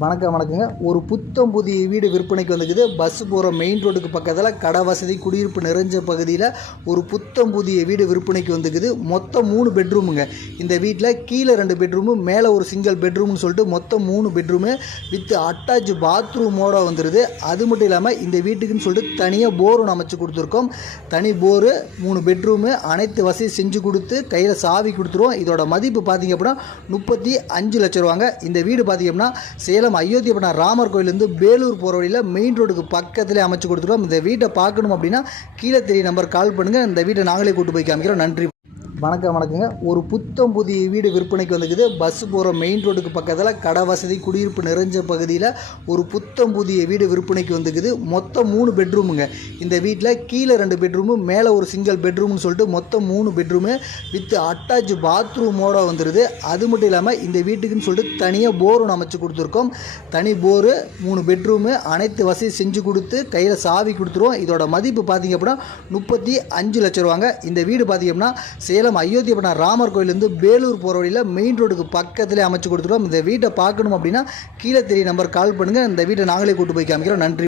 வணக்கங்க. ஒரு புத்தம் புதிய வீடு விற்பனைக்கு வந்துக்குது. பஸ் போகிற மெயின் ரோடுக்கு பக்கத்தில் கடை வசதி குடியிருப்பு நிறைஞ்ச பகுதியில் ஒரு புத்தம் புதிய வீடு விற்பனைக்கு வந்துக்குது. மொத்தம் 3 பெட்ரூமுங்க. இந்த வீட்டில் கீழே 2 பெட்ரூமு, மேலே ஒரு சிங்கிள் பெட்ரூம்னு சொல்லிட்டு மொத்தம் 3 பெட்ரூமு வித் அட்டாச் பாத்ரூமோட வந்துடுது. அது மட்டும் இல்லாமல் இந்த வீட்டுக்குன்னு சொல்லிட்டு தனியாக போர் ஒன்று அமைச்சு கொடுத்துருக்கோம். தனி போரு, 3 பெட்ரூமு, அனைத்து வசதி செஞ்சு கொடுத்து கையில் சாவி கொடுத்துருவோம். இதோட மதிப்பு பார்த்திங்க அப்படின்னா 35 லட்சம் ரூபாங்க. இந்த வீடு பார்த்திங்க அப்படின்னா சேலம் அயோத்தியப்பட்டினம் ராமர் கோயிலேருந்து பேலூர் போகிற வழியில் மெயின் ரோடுக்கு பக்கத்திலே அமைச்சு கொடுத்துருவோம். இந்த வீட்டை பார்க்கணும் அப்படின்னா கீழே தெரிய நம்பர் கால் பண்ணுங்கள். இந்த வீட்டை நாங்களே கூட்டு போய் காமிக்கிறோம். நன்றி. வணக்கங்க. ஒரு புத்தம் புதிய வீடு விற்பனைக்கு வந்துக்குது. பஸ் போகிற மெயின் ரோடுக்கு பக்கத்தில் கடை வசதி குடியிருப்பு நிறைஞ்ச பகுதியில் ஒரு புத்தம் புதிய வீடு விற்பனைக்கு வந்துக்குது. மொத்தம் 3 பெட்ரூமுங்க. இந்த வீட்டில் கீழே 2 பெட்ரூமு, மேலே ஒரு சிங்கிள் பெட்ரூம்னு சொல்லிட்டு மொத்தம் 3 பெட்ரூமு வித் அட்டாச் பாத்ரூமோட வந்துடுது. அது மட்டும் இல்லாமல் இந்த வீட்டுக்குன்னு சொல்லிட்டு தனியாக போர் ஒன்று அமைச்சு கொடுத்துருக்கோம். தனி போரு, 3 பெட்ரூமு, அனைத்து வசதி செஞ்சு கொடுத்து கையில் சாவி கொடுத்துருவோம். இதோட மதிப்பு பார்த்திங்க அப்படின்னா 35 லட்சம் ரூபாங்க. இந்த வீடு பார்த்திங்க அப்படின்னா சேலம் அயோத்தியப்பட்டினம் ராமர் கோயிலேருந்து பேலூர் போகிற வழியில் மெயின் ரோடுக்கு பக்கத்திலே அமைச்சு கொடுத்துருவோம். இந்த வீட்டை பார்க்கணும் அப்படின்னா கீழே தெரிய நம்பர் கால் பண்ணுங்கள். இந்த வீட்டை நாங்களே கூட்டு போய் காமிக்கிறோம். நன்றி.